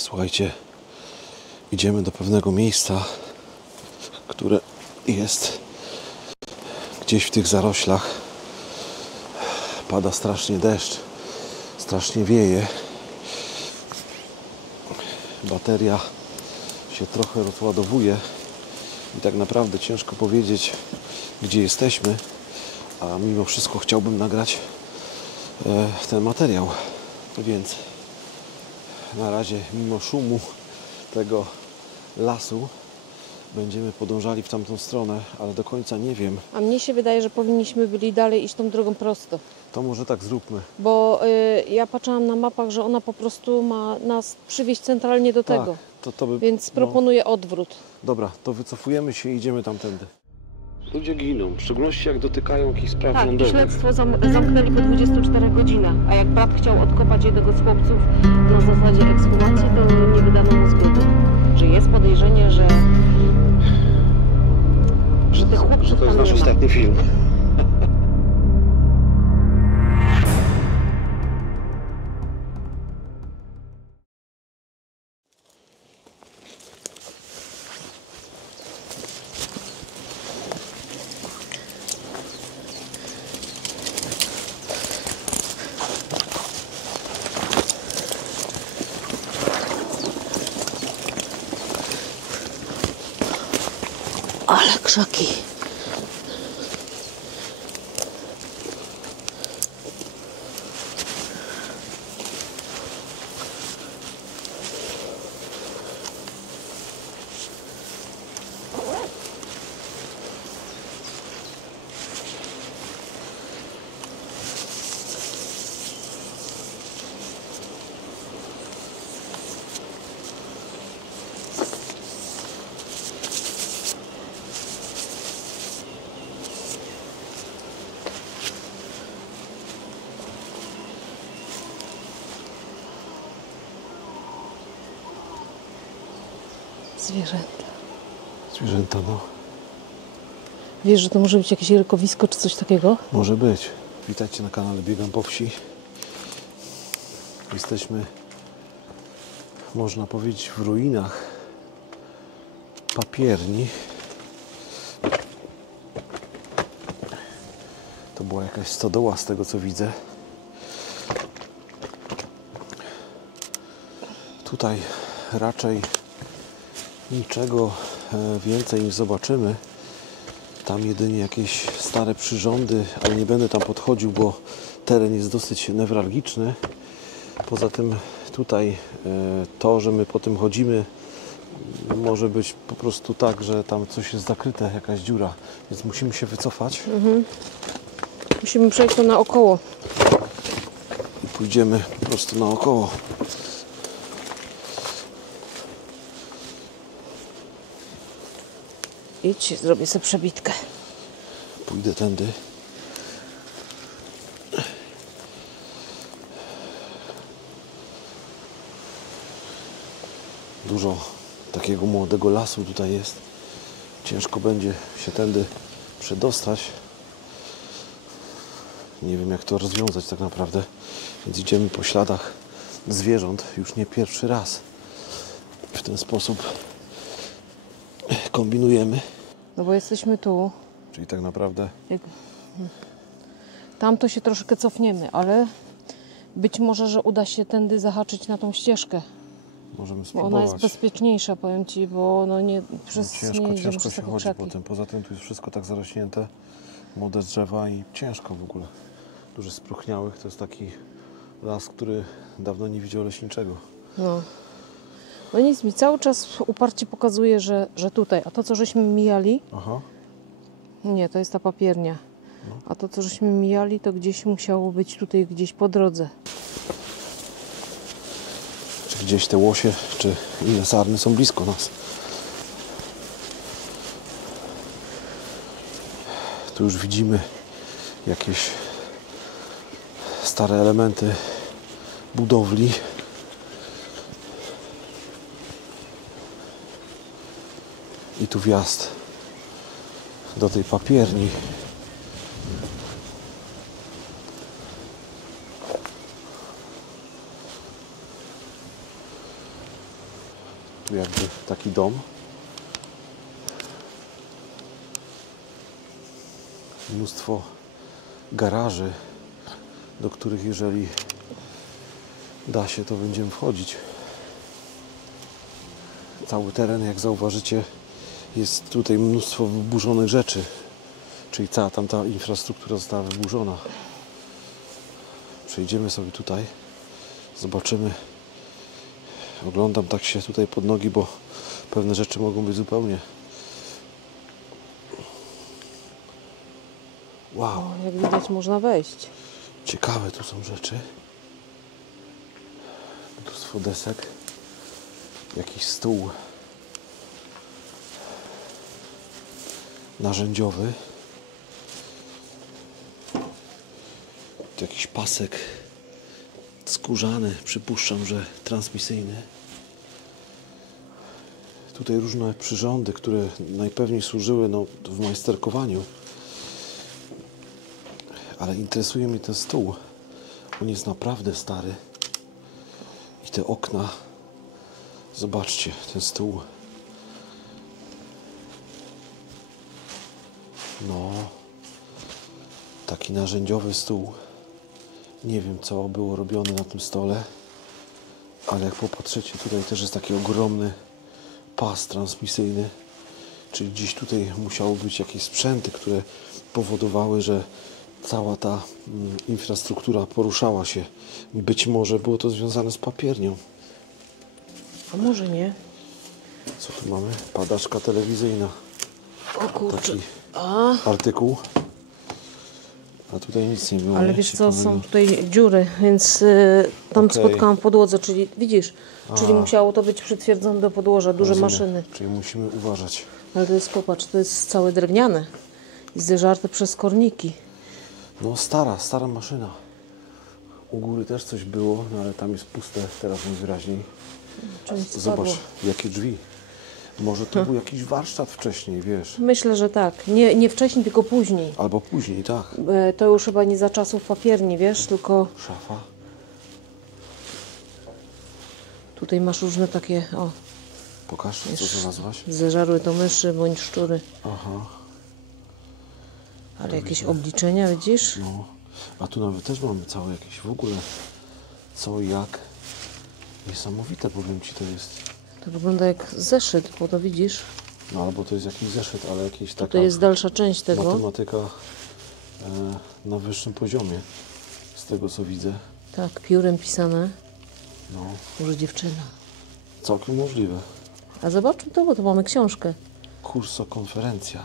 Słuchajcie, idziemy do pewnego miejsca, które jest gdzieś w tych zaroślach. Pada strasznie deszcz, strasznie wieje. Bateria się trochę rozładowuje i tak naprawdę ciężko powiedzieć, gdzie jesteśmy, a mimo wszystko chciałbym nagrać ten materiał, więc na razie mimo szumu tego lasu będziemy podążali w tamtą stronę, ale do końca nie wiem. A mnie się wydaje, że powinniśmy byli dalej iść tą drogą prosto. To może tak zróbmy. Bo ja patrzyłam na mapach, że ona po prostu ma nas przywieźć centralnie do tego. To by, Więc proponuję odwrót. Dobra, to wycofujemy się i idziemy tamtędy. Ludzie giną, w szczególności jak dotykają jakichś spraw rządowych. Śledztwo zamknęli po 24 godzinach, a jak brat chciał odkopać jednego z chłopców na zasadzie ekshumacji, to nie wydano mu zgody. Że jest podejrzenie, że tych chłopców To jest tam nasz nie ma. ostatni film. Ale krzaki. Zwierzęta. Zwierzęta, no. Wiesz, że to może być jakieś rykowisko czy coś takiego? Może być. Witajcie na kanale Biegam po Wsi. Jesteśmy, można powiedzieć, w ruinach papierni. To była jakaś stodoła z tego, co widzę. Tutaj raczej niczego więcej nie zobaczymy. Tam jedynie jakieś stare przyrządy, ale nie będę tam podchodził, bo teren jest dosyć newralgiczny. Poza tym tutaj to, że my po tym chodzimy, może być po prostu tak, że tam coś jest zakryte, jakaś dziura, więc musimy się wycofać. Musimy przejść to naokoło. I pójdziemy po prostu naokoło. Idź, zrobię sobie przebitkę. Pójdę tędy. Dużo takiego młodego lasu tutaj jest. Ciężko będzie się tędy przedostać. Nie wiem, jak to rozwiązać tak naprawdę. Więc idziemy po śladach zwierząt już nie pierwszy raz. W ten sposób kombinujemy. No bo jesteśmy tu. Czyli tak naprawdę Tam to się troszkę cofniemy, ale być może, że uda się tędy zahaczyć na tą ścieżkę. możemy Bo spróbować. ona jest bezpieczniejsza, powiem Ci, bo no nie, nie jedziemy Ciężko przez się takie chodzi krzaki. potem. Poza tym tu jest wszystko tak zarośnięte. Młode drzewa i ciężko w ogóle. Dużo spróchniałych. To jest taki las, który dawno nie widział leśniczego. No. No nic, mi cały czas uparcie pokazuje, że tutaj. A to, co żeśmy mijali, Aha. nie, to jest ta papiernia. A to, co żeśmy mijali, to gdzieś musiało być tutaj, gdzieś po drodze. Czy gdzieś te łosie, czy inne sarny są blisko nas. Tu już widzimy jakieś stare elementy budowli. I tu wjazd do tej papierni. tu jakby taki dom. Mnóstwo garaży, do których jeżeli da się, to będziemy wchodzić. Cały teren, jak zauważycie, jest tutaj mnóstwo wyburzonych rzeczy, czyli cała tamta infrastruktura została wyburzona. Przejdziemy sobie tutaj, zobaczymy. Oglądam tak się tutaj pod nogi, bo pewne rzeczy mogą być zupełnie... Wow, Jak widać, można wejść. ciekawe tu są rzeczy. Mnóstwo desek. Jakiś stół narzędziowy. Tu jakiś pasek skórzany, przypuszczam, że transmisyjny. Tutaj różne przyrządy, które najpewniej służyły w majsterkowaniu. Ale interesuje mnie ten stół. On jest naprawdę stary. I te okna. Zobaczcie, ten stół. No. Taki narzędziowy stół. Nie wiem, co było robione na tym stole. Ale jak popatrzycie, tutaj też jest taki ogromny pas transmisyjny. Czyli gdzieś tutaj musiały być jakieś sprzęty, które powodowały, że cała ta infrastruktura poruszała się. Być może było to związane z papiernią. A może nie? Co tu mamy? Padaczka telewizyjna. O kurczę. Taki A, artykuł. A tutaj nic nie było. ale nie? wiesz co, Ciekawego. są tutaj dziury, więc tam Okej. spotkałam podłodze, czyli widzisz, czyli musiało to być przytwierdzone do podłoża, duże Rozumiem. maszyny. Czyli musimy uważać. Ale to jest, popatrz, to jest całe drewniane i zeżarte przez korniki. No stara maszyna. U góry też coś było, no ale tam jest puste teraz najwyraźniej. Czymś spadło. Zobacz, jakie drzwi. Może to był jakiś warsztat wcześniej, wiesz. Myślę, że tak. Nie wcześniej, tylko później. Albo później, tak. To już chyba nie za czasów papierni, wiesz, tylko Szafa. tutaj masz różne takie, o, Pokaż, co znalazłaś. zeżarły to myszy bądź szczury. Aha. Ale jakieś obliczenia, widzisz? No. A tu nawet też mamy całe jakieś w ogóle co i jak. Niesamowite, powiem Ci, to jest. To wygląda jak zeszyt, bo to widzisz. No albo to jest jakiś zeszyt, ale jakiś taka To jest dalsza część tego. matematyka na wyższym poziomie. Z tego co widzę. Tak, piórem pisane. No, Może dziewczyna. całkiem możliwe. A zobaczmy to, bo to mamy książkę. Kursokonferencja.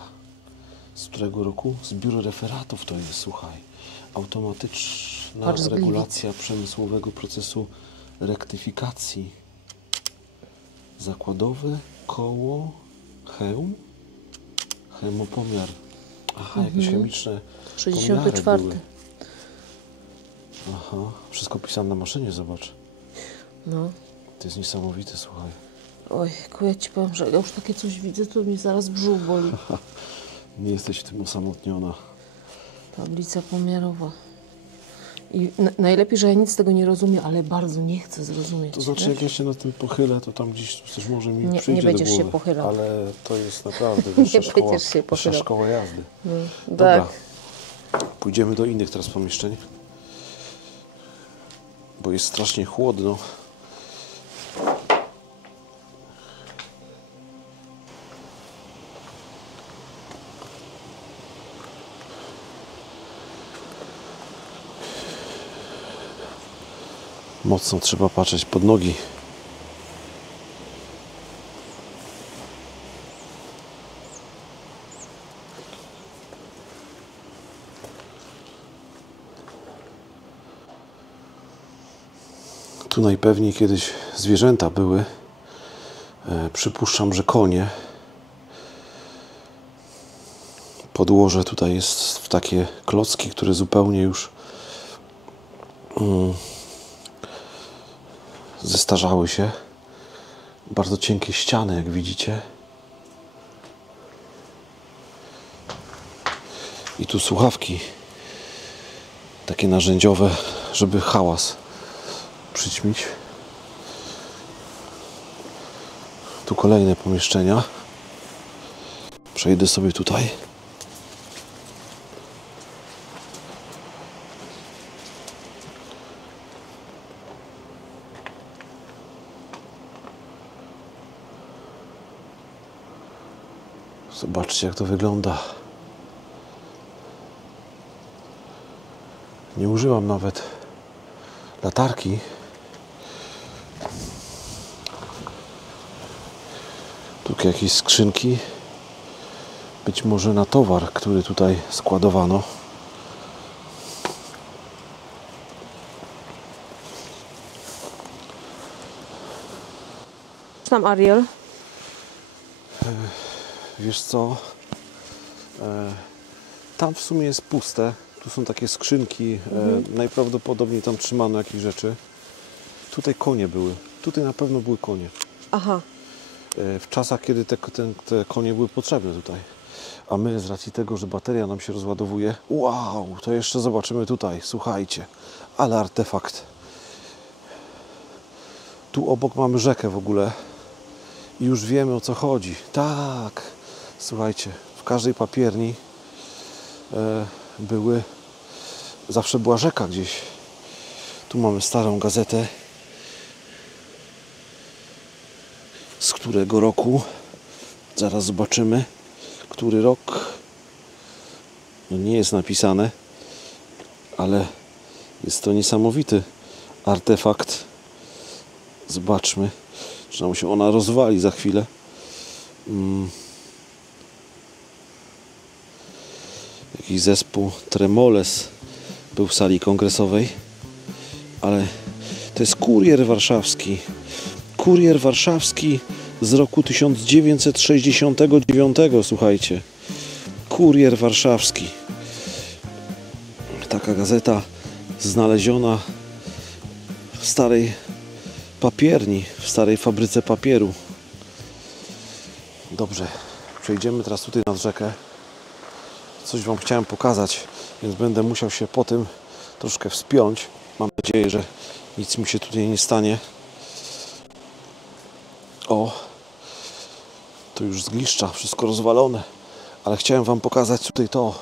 Z którego roku? Z biura referatów to jest, słuchaj. Automatyczna Patrz, zgliwic. regulacja przemysłowego procesu rektyfikacji. Zakładowy, koło, hełm, hemopomiar. Aha, jakieś chemiczne 64. pomiary były. Aha, wszystko pisane na maszynie, zobacz. No. To jest niesamowite, słuchaj. Oj, ja Ci powiem, że jak ja już takie coś widzę, to mi zaraz brzuch boli. Nie jesteś w tym osamotniona. Tablica pomiarowa. I najlepiej, że ja nic z tego nie rozumiem, ale bardzo nie chcę zrozumieć. To znaczy, wiesz? jak ja się na tym pochylę, to tam gdzieś coś może mi Nie przyjdzie będziesz do się głowy. pochylał. Ale to jest naprawdę wyższa szkoła, będziesz się wyższa pochylał. szkoła jazdy. Tak. Pójdziemy do innych teraz pomieszczeń. Bo jest strasznie chłodno. Mocno trzeba patrzeć pod nogi. Tu najpewniej kiedyś zwierzęta były. Przypuszczam, że konie. Podłoże tutaj jest w takie klocki, które zupełnie już zestarzały się. Bardzo cienkie ściany, jak widzicie. I tu słuchawki. Takie narzędziowe, żeby hałas przyćmić. Tu kolejne pomieszczenia. Przejdę sobie tutaj. Zobaczcie, jak to wygląda. Nie używam nawet latarki. Tu jakieś skrzynki. Być może na towar, który tutaj składowano. Tam Ariel. Wiesz co? Tam w sumie jest puste. Tu są takie skrzynki. Najprawdopodobniej tam trzymano jakieś rzeczy. Tutaj konie były. Tutaj na pewno były konie. Aha. W czasach, kiedy te konie były potrzebne tutaj. A my z racji tego, że bateria nam się rozładowuje. Wow, to jeszcze zobaczymy tutaj. Słuchajcie, ale artefakt. Tu obok mamy rzekę w ogóle. I już wiemy, o co chodzi. Tak, słuchajcie, w każdej papierni zawsze była rzeka gdzieś. Tu mamy starą gazetę. Z którego roku? Zaraz zobaczymy, który rok. No nie jest napisane, ale jest to niesamowity artefakt. Zobaczmy, czy nam się ona rozwali za chwilę. Jakiś zespół Tremoles był w sali kongresowej, ale to jest kurier warszawski. Kurier warszawski z roku 1969, słuchajcie. Kurier warszawski. Taka gazeta znaleziona w starej papierni, w starej fabryce papieru. Dobrze, przejdziemy teraz tutaj nad rzekę. Coś Wam chciałem pokazać, więc będę musiał się po tym troszkę wspiąć. Mam nadzieję, że nic mi się tutaj nie stanie. O, to już zgliszcza, wszystko rozwalone. Ale chciałem Wam pokazać tutaj to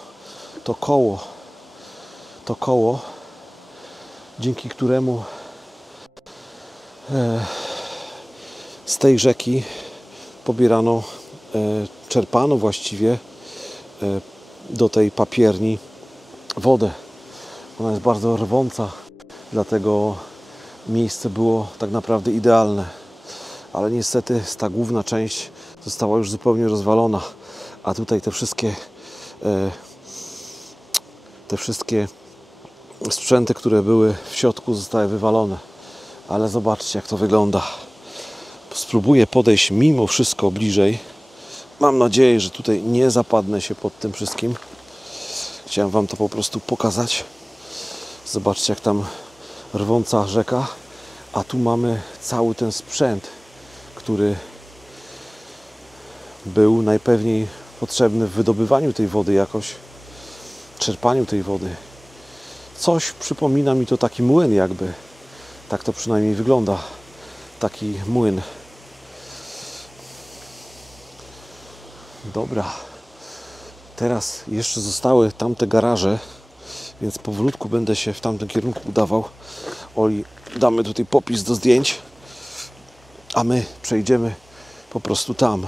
koło, dzięki któremu z tej rzeki pobierano, czerpano właściwie do tej papierni wodę. Ona jest bardzo rwąca, dlatego miejsce było tak naprawdę idealne. Ale niestety ta główna część została już zupełnie rozwalona. A tutaj te wszystkie sprzęty, które były w środku, zostały wywalone. Ale zobaczcie, jak to wygląda. Spróbuję podejść mimo wszystko bliżej. Mam nadzieję, że tutaj nie zapadnę się pod tym wszystkim. Chciałem Wam to po prostu pokazać. Zobaczcie, jak tam rwąca rzeka. A tu mamy cały ten sprzęt, który był najpewniej potrzebny w wydobywaniu tej wody jakoś, czerpaniu tej wody. Coś przypomina mi to taki młyn jakby. Tak to przynajmniej wygląda. Taki młyn. Dobra. Teraz jeszcze zostały tamte garaże, więc powolutku będę się w tamtym kierunku udawał. Oli, damy tutaj popis do zdjęć, a my przejdziemy po prostu tam.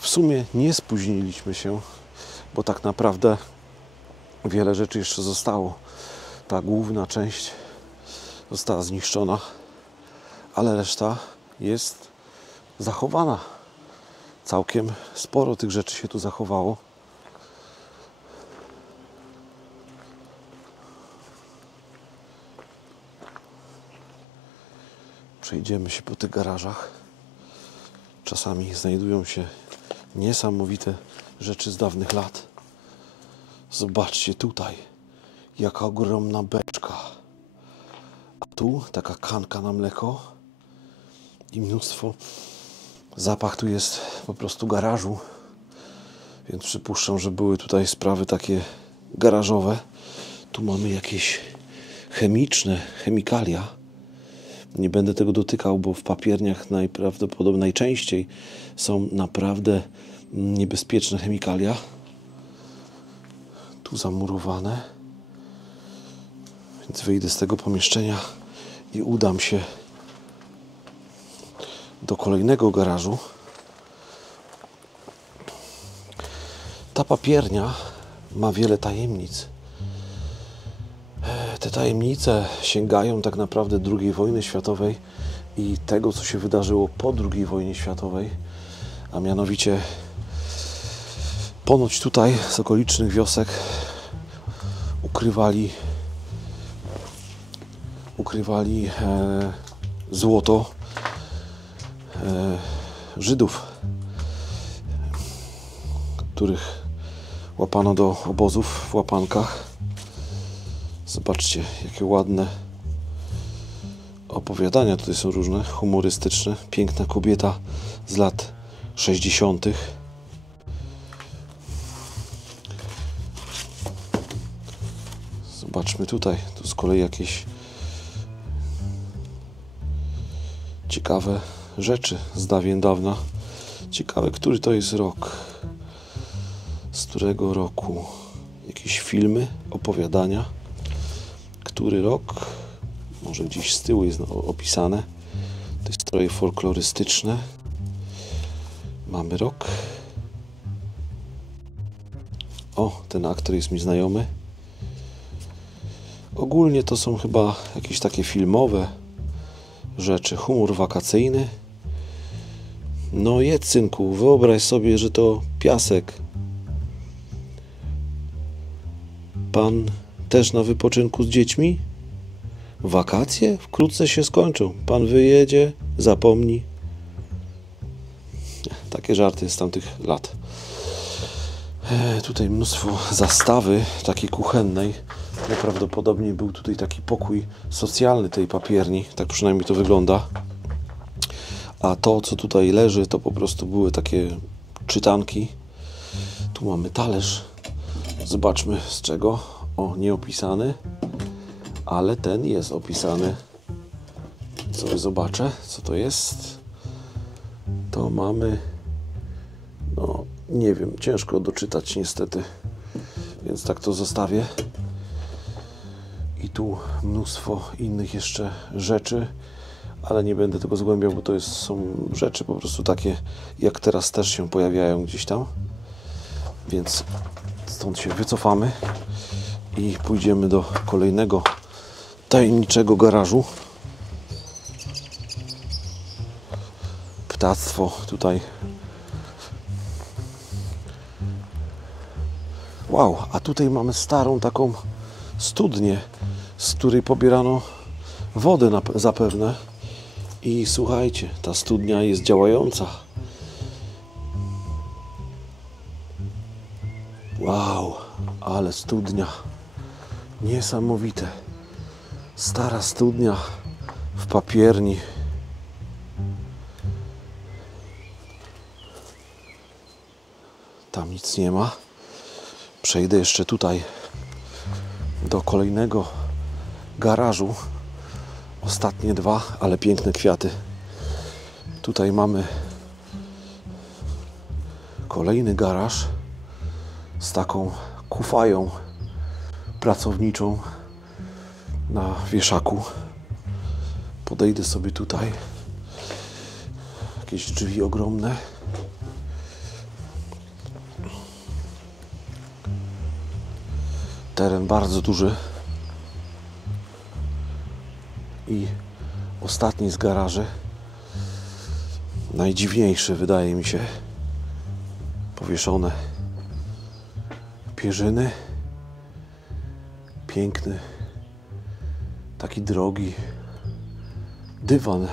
W sumie nie spóźniliśmy się, bo tak naprawdę wiele rzeczy jeszcze zostało. Ta główna część została zniszczona, ale reszta jest zachowana. Całkiem sporo tych rzeczy się tu zachowało. Przejdziemy się po tych garażach. Czasami znajdują się niesamowite rzeczy z dawnych lat. Zobaczcie tutaj, jaka ogromna beczka. A tu taka kanka na mleko i mnóstwo. Zapach tu jest po prostu garażu, więc przypuszczam, że były tutaj sprawy takie garażowe. Tu mamy jakieś chemikalia. Nie będę tego dotykał, bo w papierniach najprawdopodobniej najczęściej są naprawdę niebezpieczne chemikalia. Tu zamurowane. Więc wyjdę z tego pomieszczenia i udam się do kolejnego garażu. Ta papiernia ma wiele tajemnic. Te tajemnice sięgają tak naprawdę II wojny światowej i tego, co się wydarzyło po II wojnie światowej, a mianowicie ponoć tutaj z okolicznych wiosek ukrywali złoto Żydów, których łapano do obozów w łapankach. Zobaczcie, jakie ładne opowiadania tutaj są różne, humorystyczne. Piękna kobieta z lat 60. Zobaczmy tutaj, tu z kolei jakieś ciekawe rzeczy z dawien dawna. Ciekawe, który to jest rok. Z którego roku? Jakieś filmy, opowiadania. Który rok? Może gdzieś z tyłu jest opisane. To jest stroje folklorystyczne. Mamy rok. O, ten aktor jest mi znajomy. Ogólnie to są chyba jakieś takie filmowe rzeczy. Humor wakacyjny. No jedz, synku, wyobraź sobie, że to piasek. Pan też na wypoczynku z dziećmi? Wakacje wkrótce się skończą. Pan wyjedzie, zapomni. Takie żarty z tamtych lat. Tutaj mnóstwo zastawy takiej kuchennej. Najprawdopodobniej był tutaj taki pokój socjalny tej papierni. Tak przynajmniej to wygląda. A to, co tutaj leży, to po prostu były takie czytanki. Tu mamy talerz. Zobaczmy z czego. O, nieopisany. Ale ten jest opisany. Sobie zobaczę, co to jest. To mamy... No, nie wiem, ciężko doczytać niestety. Więc tak to zostawię. I tu mnóstwo innych jeszcze rzeczy. Ale nie będę tego zgłębiał, bo to są rzeczy po prostu takie, jak teraz też się pojawiają gdzieś tam. Więc stąd się wycofamy i pójdziemy do kolejnego tajemniczego garażu. Ptactwo tutaj. Wow, a tutaj mamy starą taką studnię, z której pobierano wodę zapewne. I słuchajcie, ta studnia jest działająca. Wow, ale studnia. Niesamowite. Stara studnia w papierni. Tam nic nie ma. Przejdę jeszcze tutaj do kolejnego garażu. Ostatnie dwa, ale piękne kwiaty. Tutaj mamy kolejny garaż z taką kufają pracowniczą na wieszaku. Podejdę sobie tutaj. Jakieś drzwi ogromne. Teren bardzo duży. I ostatni z garaży, najdziwniejszy wydaje mi się, powieszone pierzyny, piękny, taki drogi dywan.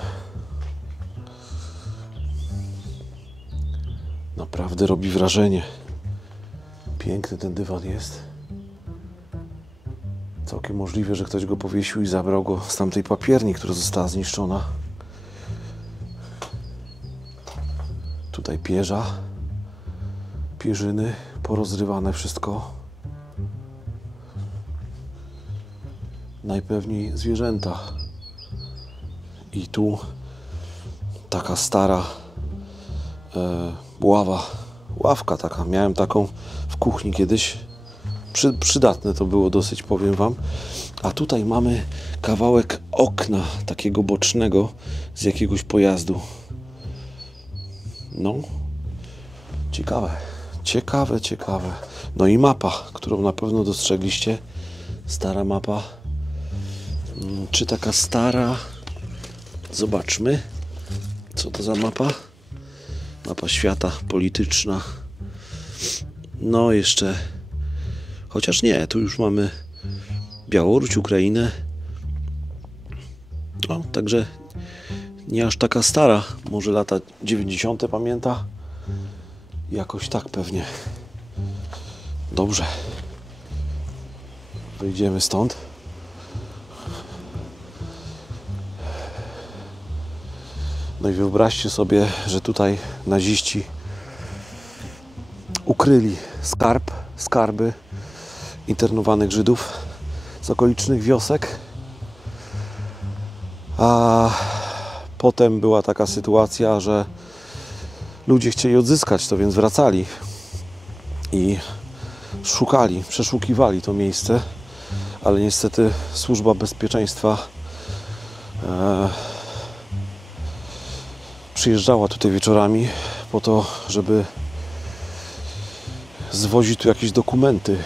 Naprawdę robi wrażenie. Piękny ten dywan jest. Całkiem możliwe, że ktoś go powiesił i zabrał go z tamtej papierni, która została zniszczona. Tutaj pierza, pierzyny, porozrywane wszystko. najpewniej zwierzęta. I tu taka stara ławka taka. Miałem taką w kuchni kiedyś. Przydatne to było dosyć, powiem wam. A tutaj mamy kawałek okna takiego bocznego z jakiegoś pojazdu. No, ciekawe. No i mapa, którą na pewno dostrzegliście. Stara mapa. Czy taka stara? Zobaczmy. Co to za mapa? Mapa świata polityczna. No jeszcze... Chociaż nie, tu już mamy Białoruś, Ukrainę. No, także nie aż taka stara. Może lata 90. pamięta? Jakoś tak pewnie. Dobrze. Wyjdziemy stąd. No i wyobraźcie sobie, że tutaj naziści ukryli skarby internowanych Żydów z okolicznych wiosek. A potem była taka sytuacja, że ludzie chcieli odzyskać to, więc wracali i przeszukiwali to miejsce, ale niestety Służba Bezpieczeństwa przyjeżdżała tutaj wieczorami po to, żeby zwozić tu jakieś dokumenty.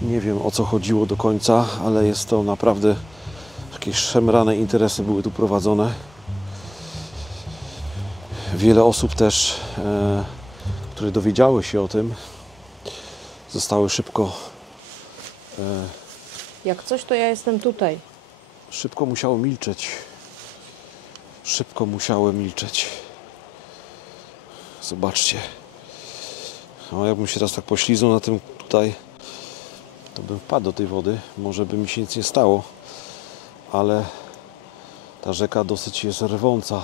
Nie wiem, o co chodziło do końca, ale jest to naprawdę jakieś szemrane interesy były tu prowadzone. Wiele osób też, które dowiedziały się o tym, zostały szybko... Jak coś, to ja jestem tutaj. Szybko musiały milczeć. Zobaczcie. No, jakbym się raz tak pośliznął na tym tutaj, to bym wpadł do tej wody. Może by mi się nic nie stało, ale ta rzeka dosyć jest rwąca.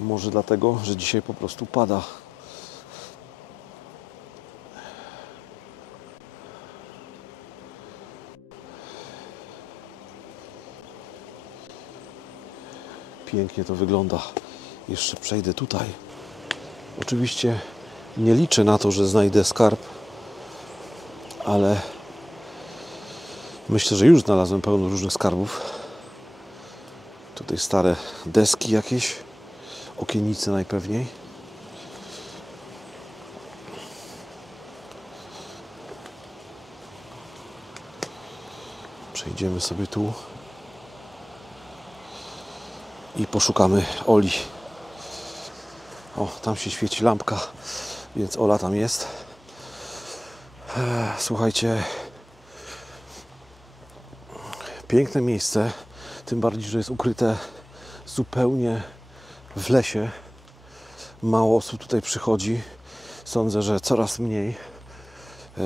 Może dlatego, że dzisiaj po prostu pada. Pięknie to wygląda. Jeszcze przejdę tutaj. Oczywiście nie liczę na to, że znajdę skarb, ale myślę, że już znalazłem pełno różnych skarbów. Tutaj stare deski jakieś, okiennice najpewniej. Przejdziemy sobie tu i poszukamy Oli. O, tam się świeci lampka, więc Ola tam jest. Słuchajcie, piękne miejsce, tym bardziej, że jest ukryte zupełnie w lesie. Mało osób tutaj przychodzi. Sądzę, że coraz mniej.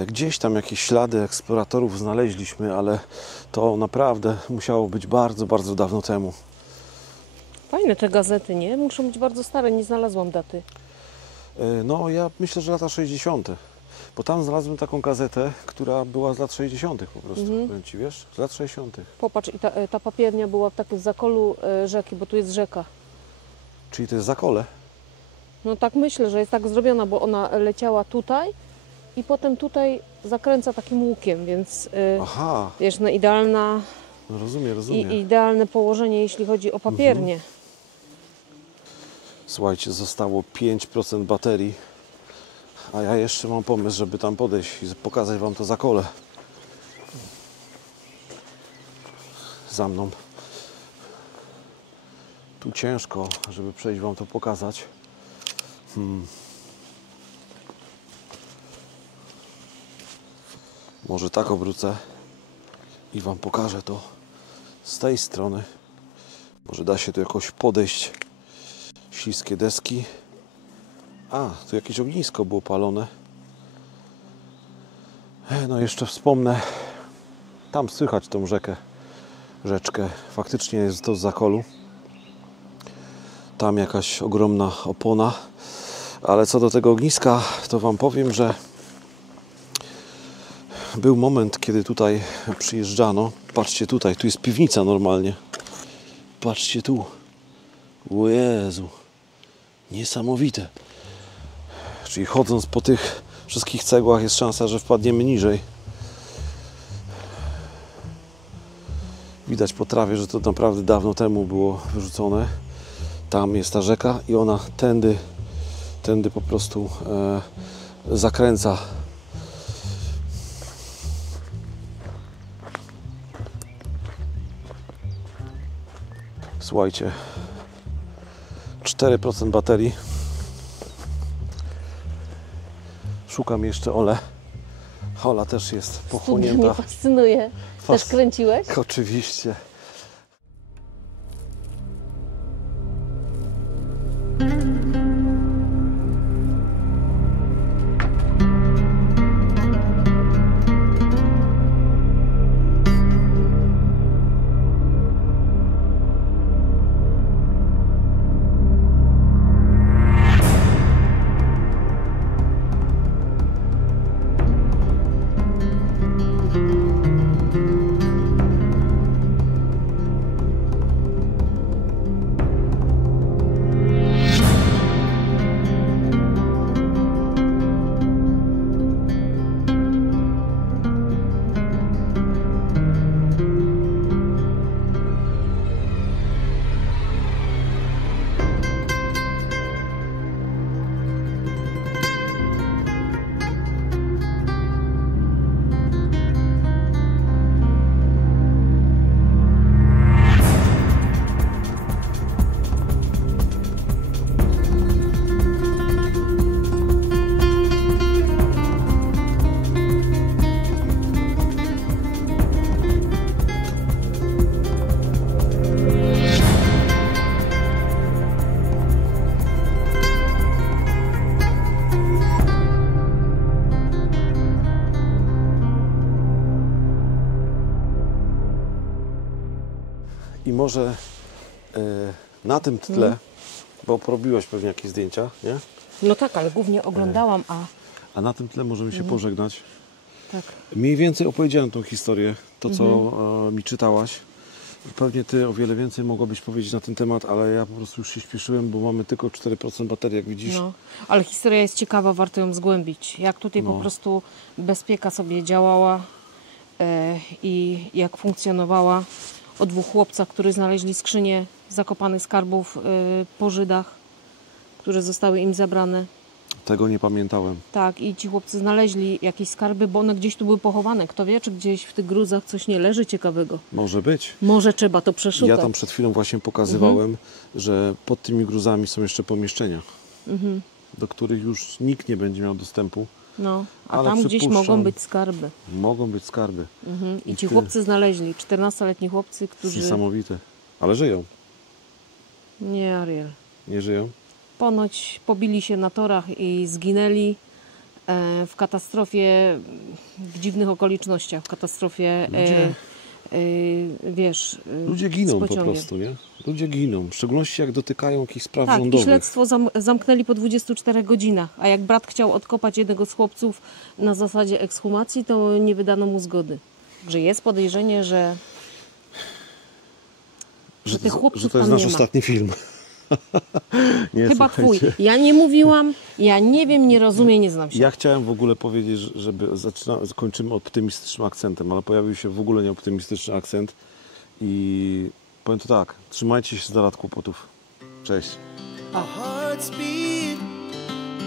Gdzieś tam jakieś ślady eksploratorów znaleźliśmy, ale to naprawdę musiało być bardzo, bardzo dawno temu. Fajne te gazety, nie? Muszą być bardzo stare, nie znalazłam daty. No, ja myślę, że lata 60. Bo tam znalazłem taką gazetę, która była z lat 60. po prostu. Powiem Ci, wiesz? Z lat 60. Popatrz, i ta papiernia była w takim zakolu rzeki, bo tu jest rzeka. Czyli to jest Zakole? No tak myślę, że jest tak zrobiona, bo ona leciała tutaj i potem tutaj zakręca takim łukiem, więc Aha, wiesz, no idealna no rozumiem. i idealne położenie, jeśli chodzi o papiernię. Słuchajcie, zostało 5% baterii, a ja jeszcze mam pomysł, żeby tam podejść i pokazać Wam to Zakole. Za mną. Tu ciężko, żeby przejść Wam to pokazać. Może tak obrócę i Wam pokażę to z tej strony. Może da się tu jakoś podejść. Śliskie deski. A, tu jakieś ognisko było palone. No jeszcze wspomnę. Tam słychać tą rzeczkę. Faktycznie jest to z Zakolu. Tam jakaś ogromna opona. Ale co do tego ogniska, to Wam powiem, że Był moment, kiedy tutaj przyjeżdżano. Patrzcie tutaj, tu jest piwnica normalnie. Patrzcie tu. O Jezu. Niesamowite. Czyli chodząc po tych wszystkich cegłach jest szansa, że wpadniemy niżej. Widać po trawie, że to naprawdę dawno temu było wyrzucone. Tam jest ta rzeka i ona tędy po prostu zakręca. Słuchajcie, 4% baterii. Szukam jeszcze Ole. Ola też jest Mnie pochłonięta. fascynuje. Też kręciłeś? Oczywiście. I może na tym tle, bo porobiłeś pewnie jakieś zdjęcia, nie? No tak, ale głównie oglądałam, A na tym tle możemy się pożegnać. tak. Mniej więcej opowiedziałem tą historię, to co mi czytałaś. Pewnie Ty o wiele więcej mogłabyś powiedzieć na ten temat, ale ja po prostu już się śpieszyłem, bo mamy tylko 4% baterii, jak widzisz. No, ale historia jest ciekawa, warto ją zgłębić. Jak tutaj po prostu bezpieka sobie działała i jak funkcjonowała. O dwóch chłopcach, którzy znaleźli skrzynię zakopanych skarbów po Żydach, które zostały im zabrane. Tego nie pamiętałem. Tak, i ci chłopcy znaleźli jakieś skarby, bo one gdzieś tu były pochowane. Kto wie, czy gdzieś w tych gruzach coś nie leży ciekawego. Może być. Może trzeba to przeszukać. Ja tam przed chwilą właśnie pokazywałem, że pod tymi gruzami są jeszcze pomieszczenia, do których już nikt nie będzie miał dostępu. No, a ale tam gdzieś przypuszczam, mogą być skarby. Mogą być skarby. I ci chłopcy znaleźli, 14-letni chłopcy, którzy... Niesamowite. Ale żyją. Nie, Ariel. Nie żyją? Ponoć pobili się na torach i zginęli w katastrofie, w dziwnych okolicznościach, w katastrofie, wiesz, Ludzie z giną po pociągiem. prostu, nie? Ludzie giną. W szczególności jak dotykają jakichś spraw Tak, i rządowych. śledztwo zamknęli po 24 godzinach, a jak brat chciał odkopać jednego z chłopców na zasadzie ekshumacji, to nie wydano mu zgody. Że jest podejrzenie, że tych chłopców że to jest tam nasz nie ma. ostatni film. Nie, Chyba twój. słuchajcie. Ja nie mówiłam, ja nie wiem, nie rozumiem, nie znam się. Ja chciałem w ogóle powiedzieć, żeby kończymy optymistycznym akcentem, ale pojawił się w ogóle nieoptymistyczny akcent i powiem to tak, trzymajcie się z dala od kłopotów. Cześć. Our hearts beat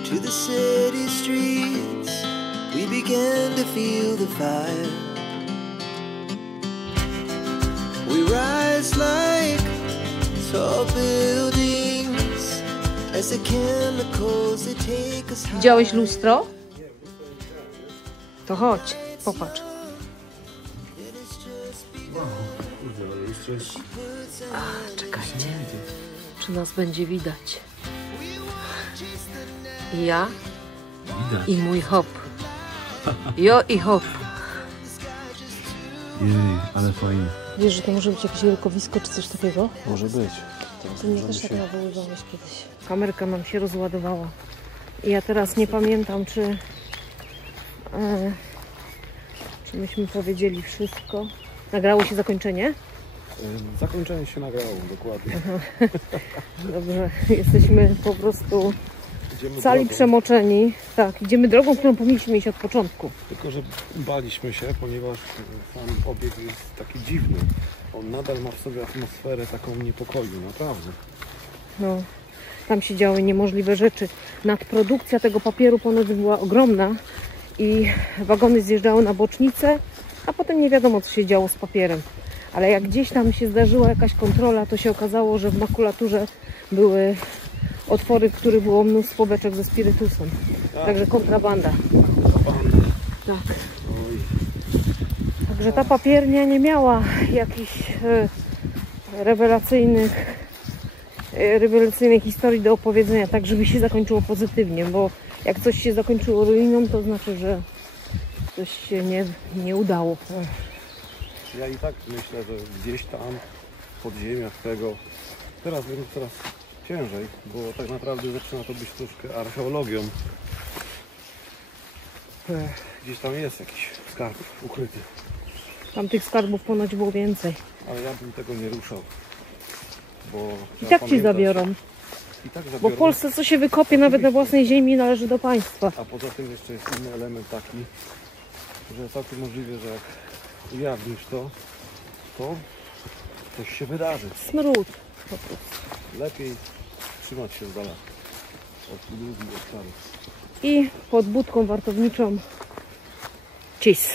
to the city streets. We began to feel the fire. We rise like tall buildings as the chemicals they take us high. Widziałeś lustro? To chodź, popatrz. Czekajcie, czy nas będzie widać? Ja i mój hop. Jo i hop. Jej, ale fajnie. Wiesz, że to może być jakieś wielkowisko czy coś takiego? Może być. Ty mnie też tak nawoływałeś kiedyś. Kamerka nam się rozładowała. I ja teraz nie pamiętam, czy Myśmy powiedzieli wszystko. Nagrało się zakończenie? Zakończenie się nagrało, dokładnie. Dobrze, jesteśmy po prostu Idziemy cali drogą. przemoczeni. Tak, idziemy drogą, którą powinniśmy iść od początku. Tylko, że baliśmy się, ponieważ sam obiekt jest taki dziwny. On nadal ma w sobie atmosferę taką niepokoju, naprawdę. No, tam się działy niemożliwe rzeczy. Nadprodukcja tego papieru ponoć była ogromna i wagony zjeżdżały na bocznicę, a potem nie wiadomo, co się działo z papierem. Ale jak gdzieś tam się zdarzyła jakaś kontrola, to się okazało, że w makulaturze były otwory, w których było mnóstwo beczek ze spirytusem. Także kontrabanda. Tak. Oj, Także ta papiernia nie miała jakichś rewelacyjnej historii do opowiedzenia, tak żeby się zakończyło pozytywnie, bo jak coś się zakończyło ruiną, to znaczy, że coś się nie udało. ja i tak myślę, że gdzieś tam w podziemiach tego, teraz będzie coraz ciężej, bo tak naprawdę zaczyna to być troszkę archeologią. Gdzieś tam jest jakiś skarb ukryty, Tam tych skarbów ponoć było więcej. ale ja bym tego nie ruszał. Bo I trzeba tak ci pamiętać- zabiorą. I tak Bo zabiorą. w Polsce co się wykopie nawet na własnej ziemi należy do państwa. A poza tym jeszcze jest inny element taki, że całkiem możliwe, że jak ujawnisz to coś się wydarzy. Smród. Lepiej trzymać się z dala od ludzi, od starów. I pod budką wartowniczą cis.